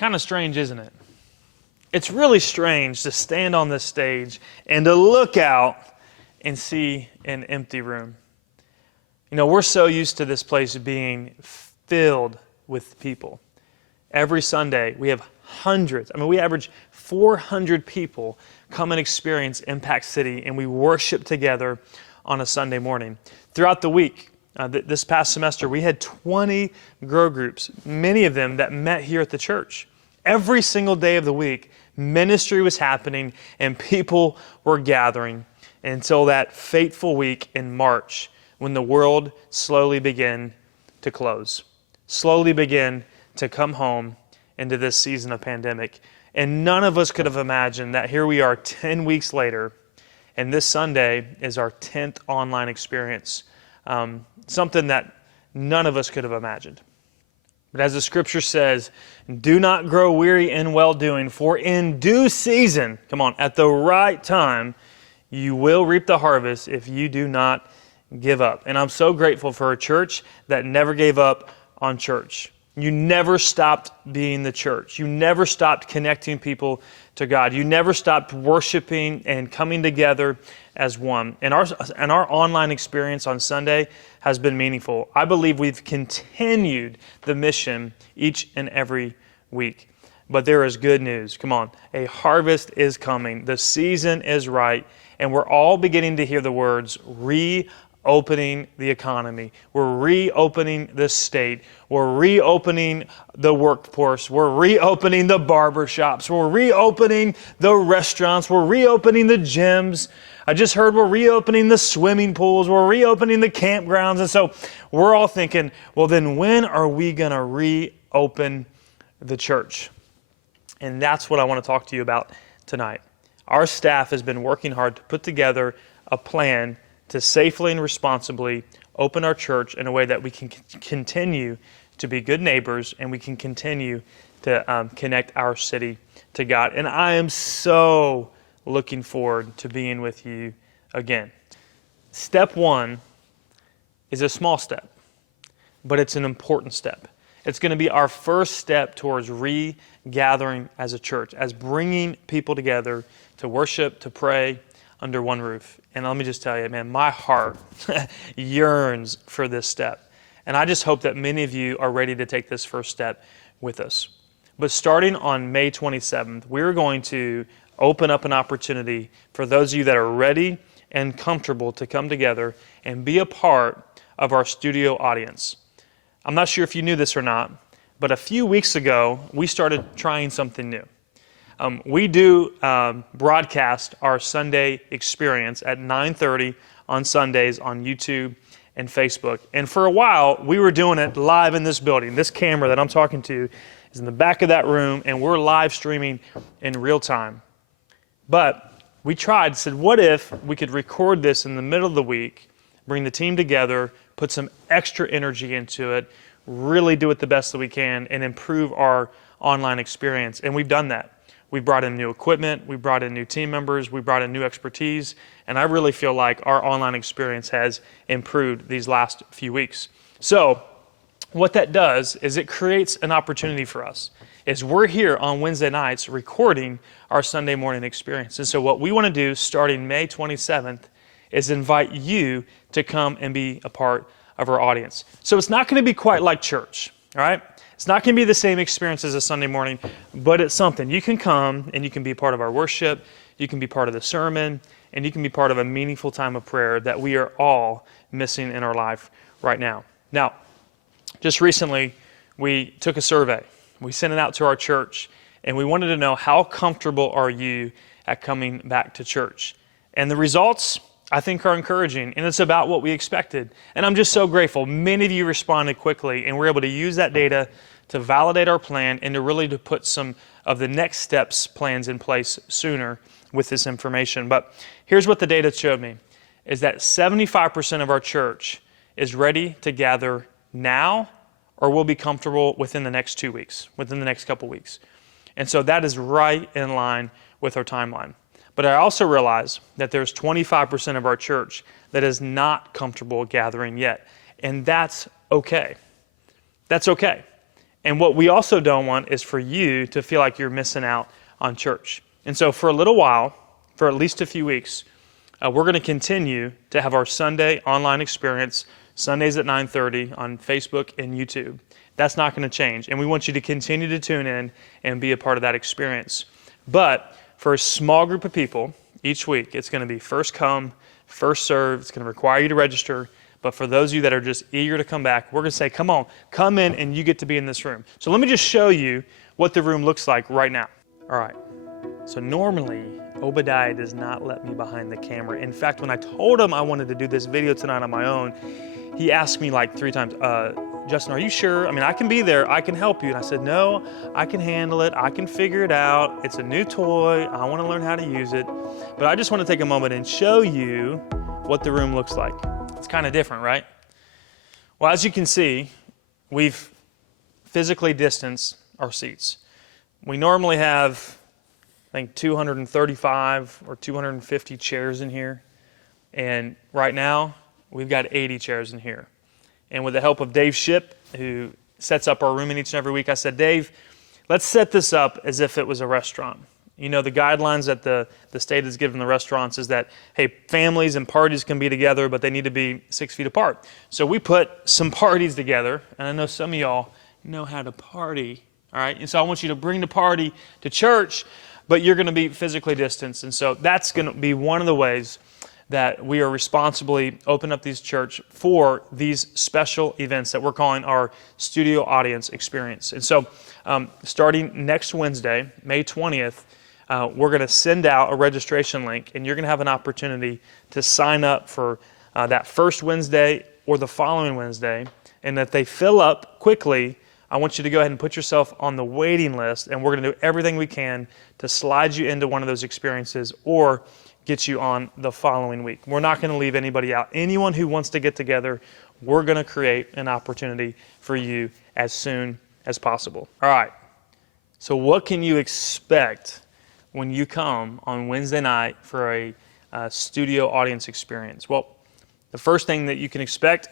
kind of strange, isn't it? It's really strange to stand on this stage and to look out and see an empty room. You know, we're so used to this place being filled with people. Every Sunday, we have hundreds. We average 400 people come and experience Impact City, and we worship together on a Sunday morning. Throughout the week, this past semester, we had 20 grow groups, many of them that met here at the church. Every single day of the week, ministry was happening and people were gathering until that fateful week in March when the world slowly began to close, slowly began to come home into this season of pandemic. And none of us could have imagined that here we are 10 weeks later, and this Sunday is our 10th online experience, something that none of us could have imagined. But as the scripture says, do not grow weary in well-doing, for in due season, come on, at the right time, you will reap the harvest if you do not give up. And I'm so grateful for a church that never gave up on church. You never stopped being the church. You never stopped connecting people to God. You never stopped worshiping and coming together as one. And our online experience on Sunday has been meaningful. I believe we've continued the mission each and every week. But there is good news. Come on. A harvest is coming. The season is right. And we're all beginning to hear the words, reopening the economy. We're reopening the state. We're reopening the workforce. We're reopening the barber shops. We're reopening the restaurants. We're reopening the gyms. I just heard we're reopening the swimming pools. We're reopening the campgrounds. And so we're all thinking, well, then when are we going to reopen the church? And that's what I want to talk to you about tonight. Our staff has been working hard to put together a plan to safely and responsibly open our church in a way that we can continue to be good neighbors and we can continue to connect our city to God. And I am so looking forward to being with you again. Step one is a small step, but it's an important step. It's going to be our first step towards regathering as a church, as bringing people together to worship, to pray under one roof. And let me just tell you, man, my heart yearns for this step. And I just hope that many of you are ready to take this first step with us. But starting on May 27th, we're going to open up an opportunity for those of you that are ready and comfortable to come together and be a part of our studio audience. I'm not sure if you knew this or not, but a few weeks ago, we started trying something new. We do broadcast our Sunday experience at 9:30 on Sundays on YouTube and Facebook. And for a while, we were doing it live in this building. This camera that I'm talking to is in the back of that room, and we're live streaming in real time. But we said, what if we could record this in the middle of the week, bring the team together, put some extra energy into it, really do it the best that we can, and improve our online experience. And we've done that. We brought in new equipment, we brought in new team members, we brought in new expertise, and I really feel like our online experience has improved these last few weeks. So what that does is it creates an opportunity for us. Is we're here on Wednesday nights recording our Sunday morning experience. And so what we want to do starting May 27th is invite you to come and be a part of our audience. So it's not going to be quite like church, all right? It's not going to be the same experience as a Sunday morning, but it's something. You can come and you can be part of our worship, you can be part of the sermon, and you can be part of a meaningful time of prayer that we are all missing in our life right now. Now, just recently, we took a survey. We sent it out to our church, and we wanted to know how comfortable are you at coming back to church? And the results, I think, are encouraging, and it's about what we expected. And I'm just so grateful. Many of you responded quickly, and we're able to use that data to validate our plan and to put some of the next steps plans in place sooner with this information. But here's what the data showed me, is that 75% of our church is ready to gather now or will be comfortable within the next 2 weeks, within the next couple weeks. And so that is right in line with our timeline. But I also realize that there's 25% of our church that is not comfortable gathering yet. And that's okay. That's okay. And what we also don't want is for you to feel like you're missing out on church. And so for a little while, for at least a few weeks, we're going to continue to have our Sunday online experience, Sundays at 9:30 on Facebook and YouTube. That's not going to change. And we want you to continue to tune in and be a part of that experience. But for a small group of people each week, it's going to be first come, first serve. It's going to require you to register. But for those of you that are just eager to come back, we're going to say, come on, come in and you get to be in this room. So let me just show you what the room looks like right now. All right. So normally, Obadiah does not let me behind the camera. In fact, when I told him I wanted to do this video tonight on my own, he asked me like 3 times, Justin, are you sure? I mean, I can be there. I can help you. And I said, no, I can handle it. I can figure it out. It's a new toy. I want to learn how to use it. But I just want to take a moment and show you what the room looks like. It's kind of different, right? Well, as you can see, we've physically distanced our seats. We normally have, I think, 235 or 250 chairs in here. And right now, we've got 80 chairs in here. And with the help of Dave Shipp, who sets up our room in each and every week, I said, Dave, let's set this up as if it was a restaurant. You know, the guidelines that the state has given the restaurants is that, hey, families and parties can be together, but they need to be 6 feet apart. So we put some parties together, and I know some of y'all know how to party, all right? And so I want you to bring the party to church, but you're going to be physically distanced. And so that's going to be one of the ways that we are responsibly open up these church for these special events that we're calling our studio audience experience. And so starting next Wednesday, May 20th, we're going to send out a registration link, and you're going to have an opportunity to sign up for that first Wednesday or the following Wednesday. And if they fill up quickly, I want you to go ahead and put yourself on the waiting list, and we're going to do everything we can to slide you into one of those experiences or get you on the following week. We're not going to leave anybody out. Anyone who wants to get together, we're going to create an opportunity for you as soon as possible. All right. So what can you expect when you come on Wednesday night for a studio audience experience? Well, the first thing that you can expect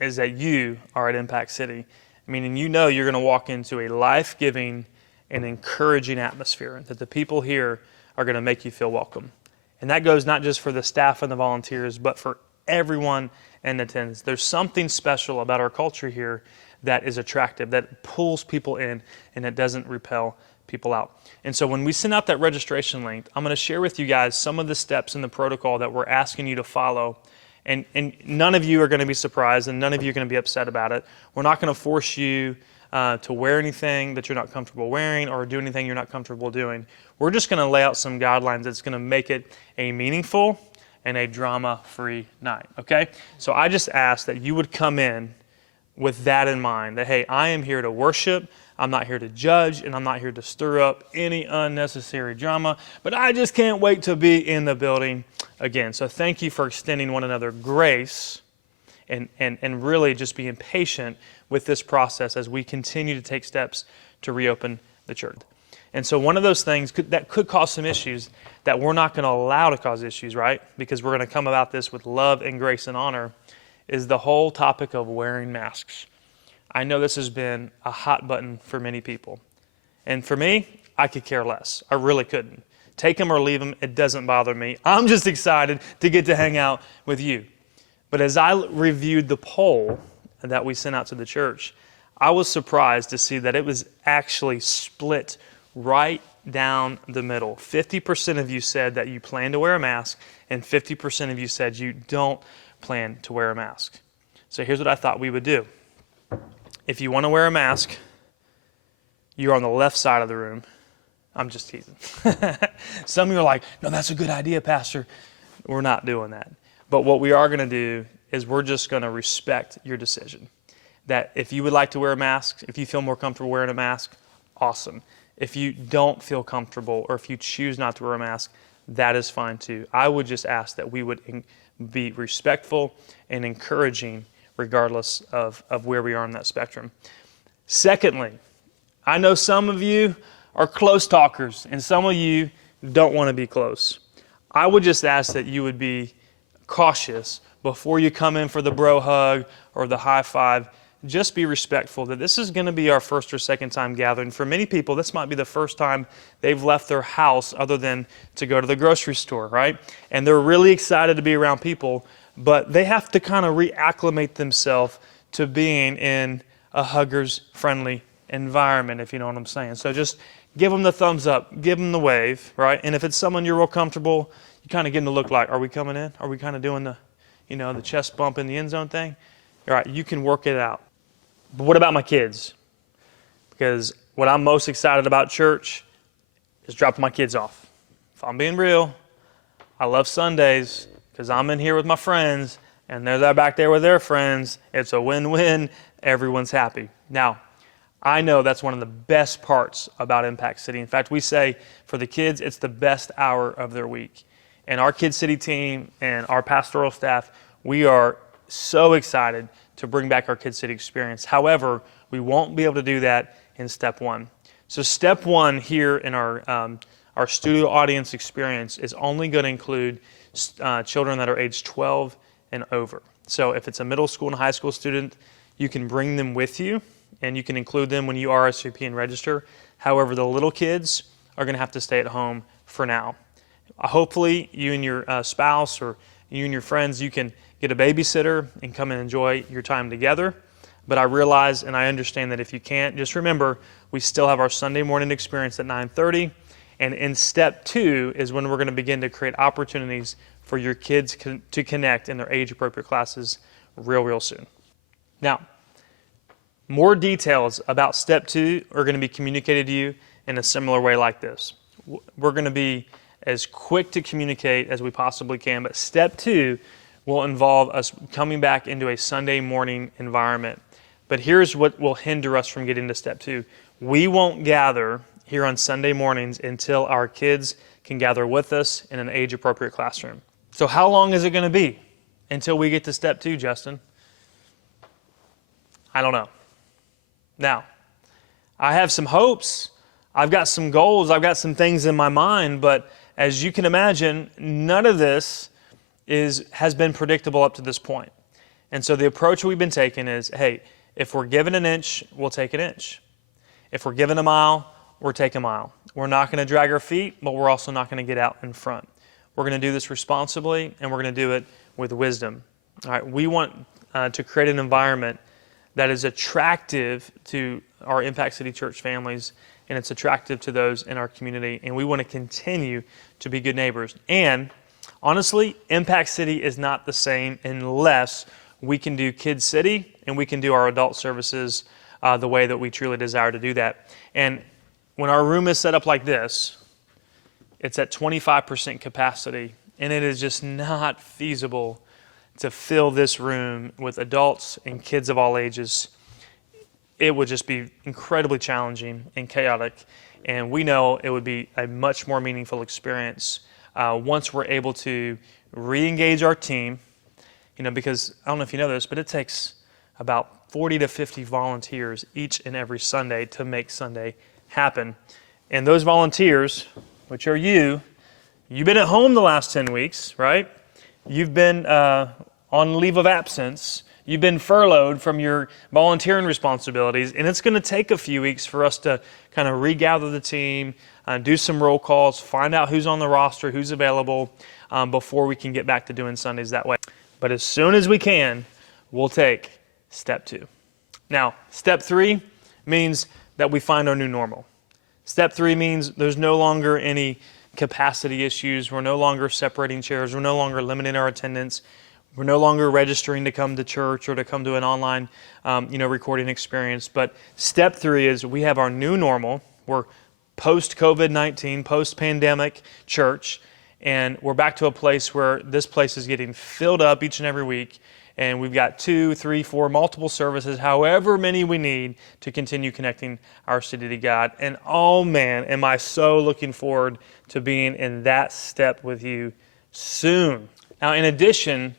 is that you are at Impact City. Meaning you know you're going to walk into a life-giving and encouraging atmosphere, that the people here are going to make you feel welcome. And that goes not just for the staff and the volunteers, but for everyone in attendance. There's something special about our culture here that is attractive, that pulls people in, and that doesn't repel people out. And so when we send out that registration link, I'm going to share with you guys some of the steps in the protocol that we're asking you to follow. And none of you are going to be surprised, and none of you are going to be upset about it. We're not going to force you to wear anything that you're not comfortable wearing or do anything you're not comfortable doing. We're just going to lay out some guidelines that's going to make it a meaningful and a drama-free night, okay? So I just ask that you would come in with that in mind, that, hey, I am here to worship, I'm not here to judge, and I'm not here to stir up any unnecessary drama, but I just can't wait to be in the building again. So thank you for extending one another grace and really just being patient with this process as we continue to take steps to reopen the church. And so one of those things that could cause some issues that we're not going to allow to cause issues, right? Because we're going to come about this with love and grace and honor, is the whole topic of wearing masks. I know this has been a hot button for many people. And for me, I could care less. I really couldn't. Take them or leave them, it doesn't bother me. I'm just excited to get to hang out with you. But as I reviewed the poll that we sent out to the church, I was surprised to see that it was actually split right down the middle. 50% of you said that you plan to wear a mask, and 50% of you said you don't plan to wear a mask. So here's what I thought we would do. If you want to wear a mask, you're on the left side of the room. I'm just teasing. Some of you are like, no, that's a good idea, Pastor. We're not doing that. But what we are going to do is we're just going to respect your decision. That if you would like to wear a mask, if you feel more comfortable wearing a mask, awesome. If you don't feel comfortable or if you choose not to wear a mask, that is fine too. I would just ask that we would be respectful and encouraging regardless of where we are on that spectrum. Secondly, I know some of you are close talkers and some of you don't want to be close. I would just ask that you would be cautious before you come in for the bro hug or the high five. just be respectful that this is going to be our first or second time gathering. For many people, this might be the first time they've left their house other than to go to the grocery store, right? And they're really excited to be around people, but they have to kind of reacclimate themselves to being in a huggers-friendly environment, if you know what I'm saying. So just give them the thumbs up, give them the wave, right? And if it's someone you're real comfortable, you kind of get them to look like, are we coming in? Are we kind of doing the, the chest bump in the end zone thing? All right, you can work it out. But what about my kids? Because what I'm most excited about church is dropping my kids off. If I'm being real, I love Sundays because I'm in here with my friends and they're back there with their friends. It's a win-win. Everyone's happy. Now, I know that's one of the best parts about Impact City. In fact, we say for the kids, it's the best hour of their week. And our Kid City team and our pastoral staff, we are so excited to bring back our Kid City experience. However, we won't be able to do that in step one. So step one here in our studio audience experience is only going to include children that are age 12 and over. So if it's a middle school and high school student, you can bring them with you and you can include them when you RSVP and register. However, the little kids are going to have to stay at home for now. Hopefully, you and your spouse or you and your friends, you can get a babysitter and come and enjoy your time together. But I realize and I understand that if you can't, just remember, we still have our Sunday morning experience at 9:30. And in step two is when we're going to begin to create opportunities for your kids to connect in their age-appropriate classes real soon. Now, more details about step two are going to be communicated to you in a similar way like this. We're going to be as quick to communicate as we possibly can, but step two will involve us coming back into a Sunday morning environment. But here's what will hinder us from getting to step two. We won't gather here on Sunday mornings until our kids can gather with us in an age-appropriate classroom. So how long is it going to be until we get to step two, Justin? I don't know. Now, I have some hopes. I've got some goals. I've got some things in my mind, but as you can imagine, none of this has been predictable up to this point. And so the approach we've been taking is, hey, if we're given an inch, we'll take an inch. If we're given a mile, we'll take a mile. We're not going to drag our feet, but we're also not going to get out in front. We're going to do this responsibly, and we're going to do it with wisdom. All right, we want to create an environment that is attractive to our Impact City Church families, and it's attractive to those in our community, and we want to continue to be good neighbors. And honestly, Impact City is not the same unless we can do Kids City and we can do our adult services the way that we truly desire to do that. And when our room is set up like this, it's at 25% capacity, and it is just not feasible to fill this room with adults and kids of all ages. It would just be incredibly challenging and chaotic, and we know it would be a much more meaningful experience once we're able to re-engage our team, because I don't know if you know this, but it takes about 40 to 50 volunteers each and every Sunday to make Sunday happen. And those volunteers, which are you've been at home the last 10 weeks, right? You've been on leave of absence. You've been furloughed from your volunteering responsibilities, and it's going to take a few weeks for us to kind of regather the team, do some roll calls, find out who's on the roster, who's available, before we can get back to doing Sundays that way. But as soon as we can, we'll take step two. Now, step three means that we find our new normal. Step three means there's no longer any capacity issues. We're no longer separating chairs. We're no longer limiting our attendance. We're no longer registering to come to church or to come to an online, recording experience. But step three is we have our new normal. We're post-COVID-19, post-pandemic church, and we're back to a place where this place is getting filled up each and every week. And we've got 2, 3, 4, multiple services, however many we need to continue connecting our city to God. And oh man, am I so looking forward to being in that step with you soon. Now, in addition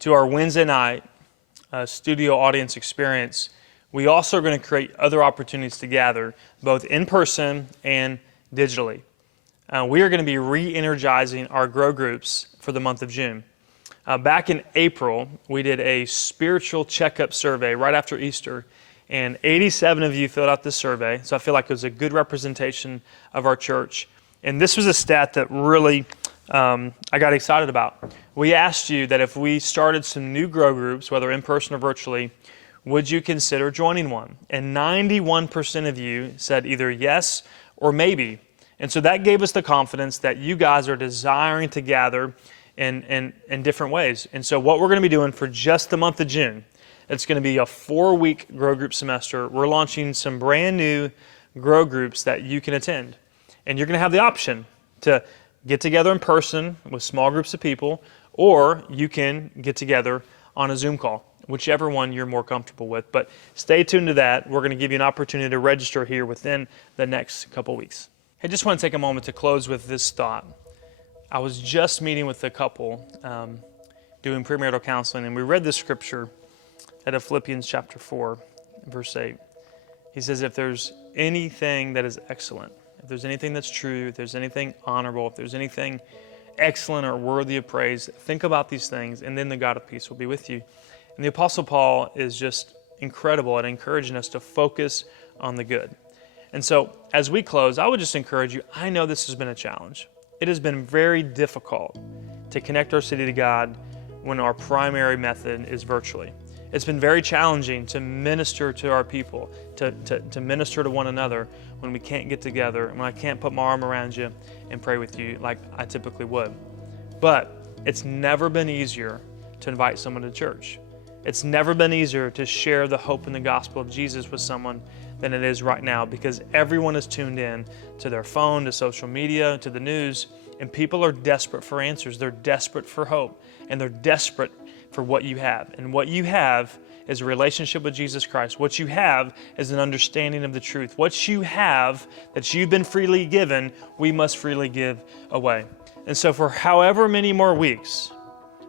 to our Wednesday night studio audience experience, we also are going to create other opportunities to gather, both in person and digitally. We are going to be re-energizing our Grow groups for the month of June. Back in April, we did a spiritual checkup survey right after Easter, and 87 of you filled out this survey, so I feel like it was a good representation of our church. And this was a stat that really I got excited about. We asked you that if we started some new grow groups, whether in person or virtually, would you consider joining one? And 91% of you said either yes or maybe. And so that gave us the confidence that you guys are desiring to gather in different ways. And so what we're going to be doing for just the month of June, it's going to be a 4-week grow group semester. We're launching some brand new grow groups that you can attend. And you're going to have the option to get together in person with small groups of people, or you can get together on a Zoom call, whichever one you're more comfortable with. But stay tuned to that. We're going to give you an opportunity to register here within the next couple weeks. I just want to take a moment to close with this thought. I was just meeting with a couple doing premarital counseling, and we read the scripture out of Philippians chapter 4, verse 8. He says, if there's anything that is excellent, if there's anything that's true, if there's anything honorable, if there's anything excellent or worthy of praise, think about these things, and then the God of peace will be with you. And the Apostle Paul is just incredible at encouraging us to focus on the good. And so, as we close, I would just encourage you, I know this has been a challenge. It has been very difficult to connect our city to God when our primary method is virtually. It's been very challenging to minister to our people, to minister to one another when we can't get together, and when I can't put my arm around you and pray with you like I typically would. But it's never been easier to invite someone to church. It's never been easier to share the hope and the gospel of Jesus with someone than it is right now, because everyone is tuned in to their phone, to social media, to the news, and people are desperate for answers. They're desperate for hope, and they're desperate for what you have. And what you have is a relationship with Jesus Christ. What you have is an understanding of the truth. What you have that you've been freely given, we must freely give away. And so for however many more weeks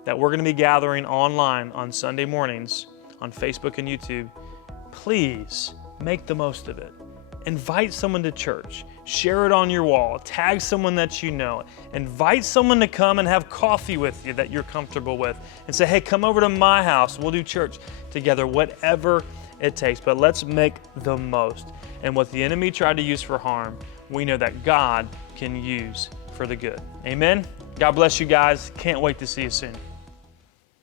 that we're going to be gathering online on Sunday mornings on Facebook and YouTube, please make the most of it. Invite someone to church. Share it on your wall. Tag someone that you know. Invite someone to come and have coffee with you that you're comfortable with. And say, hey, come over to my house. We'll do church together, whatever it takes. But let's make the most. And what the enemy tried to use for harm, we know that God can use for the good. Amen? God bless you guys. Can't wait to see you soon.